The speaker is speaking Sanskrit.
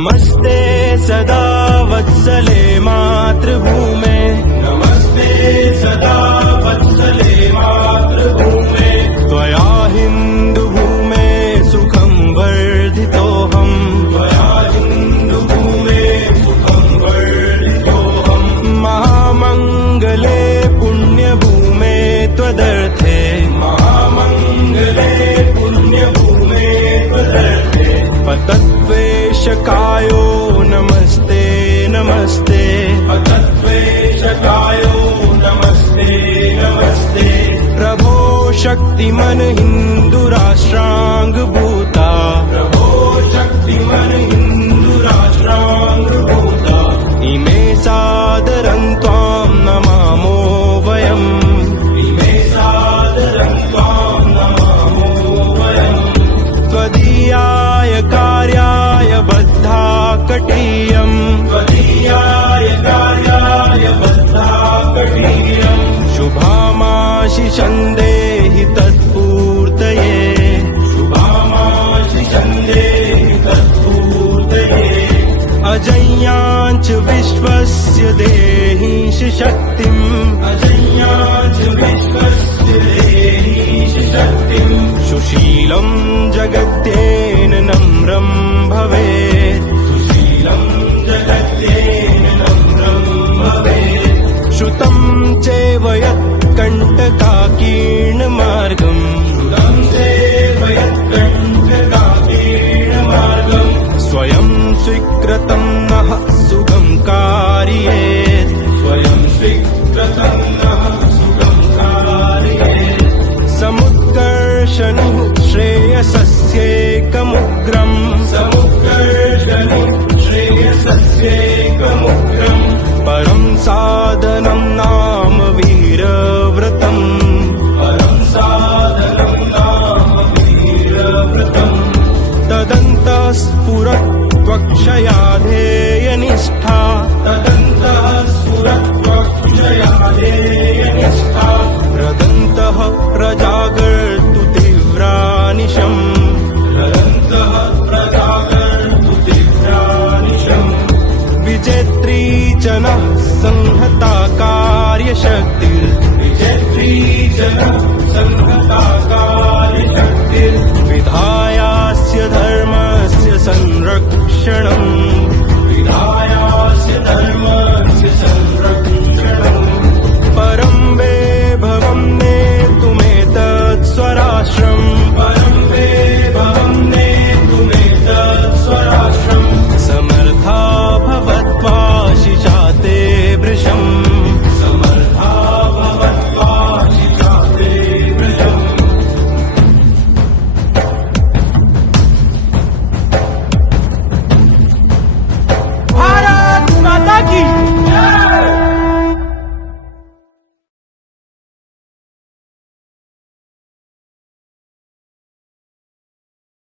नमस्ते सदा वत्सले मातृभूमे, नमस्ते सदा वत्सले मातृभूमे। त्वया हिन्दुभूमे सुखं वर्धितोऽहम्, त्वया हिन्दुभूमे सुखं वर्धितोऽहम्। महामङ्गले पुण्यभूमे त्वदर्थे, महामङ्गले पुण्यभूमे त्वदर्थे। पतत्वेशकायो नमस्ते नमस्ते, पतत्वेशकायो नमस्ते नमस्ते। प्रभो शक्तिमन् हिन्दुराष्ट्राङ्गभूता, प्रभो शक्तिमन् हिन्दुराष्ट्राङ्गभूता। इमे सादरं त्वां नमामो वयम्, इमे सादरं त्वां नमामो वयम्। त्वदीयाय कार्याय बद्धा कटीयम्, त्वदीयाय कार्याय बद्धा कटीयम्। शुभामाशिषं देहि तत्पूर्तये, शुभामाशिषं देहि तत्पूर्तये। अजय्याञ्च विश्वस्य देहीश शक्तिम्, अजय्याञ्च विश्वस्य देहीश शक्तिम्। सुशीलं जगत्येन नम्रं भवेत्, सुशीलं जगत्येन नम्रं भवेत्। श्रुतं चैव यत्कण्टकाकीर्णमार्गम्, श्रुतं चैव यत्कण्टकाकीर्णमार्गम्। स्वयं स्वीकृतं नः सुगं कारयेत्, स्वयं स्वीकृतं नः सुगं कारयेत्। समुत्कर्षणुः श्रेयसस्यैकमुग्रम्, समुत्कर्षणुः श्रेयसस्यैकमुग्रम्। परं साधनं नाम वीरव्रतम्, परं साधनं नाम वीरव्रतम्। तदन्तः स्फुरत्वक्षया ध्येयनिष्ठा, तदन्तः स्फुरत्वक्षया ध्येयनिष्ठा। रदन्तः प्रजागर्तु तीव्रानिशम्, रदन्तः प्रजागर्तु तीव्रानिशम्। विजेत्री च नः संहता कार्यशक्तिर्, विजेत्री च नः संहता कार्यशक्तिर्। विधायास्य धर्मस्य संरक्षणम्, विधायास्य धर्मस्य संरक्षणम्। परं वैभवं नेतुमेतत् स्वराष्ट्रम्, परं वैभवं नेतुमेतत् स्वराष्ट्रम्। समर्था भवत्वाशिषा ते वृषम्, समर्था भवत्वाशिषा ते वृषम्। भारत माता की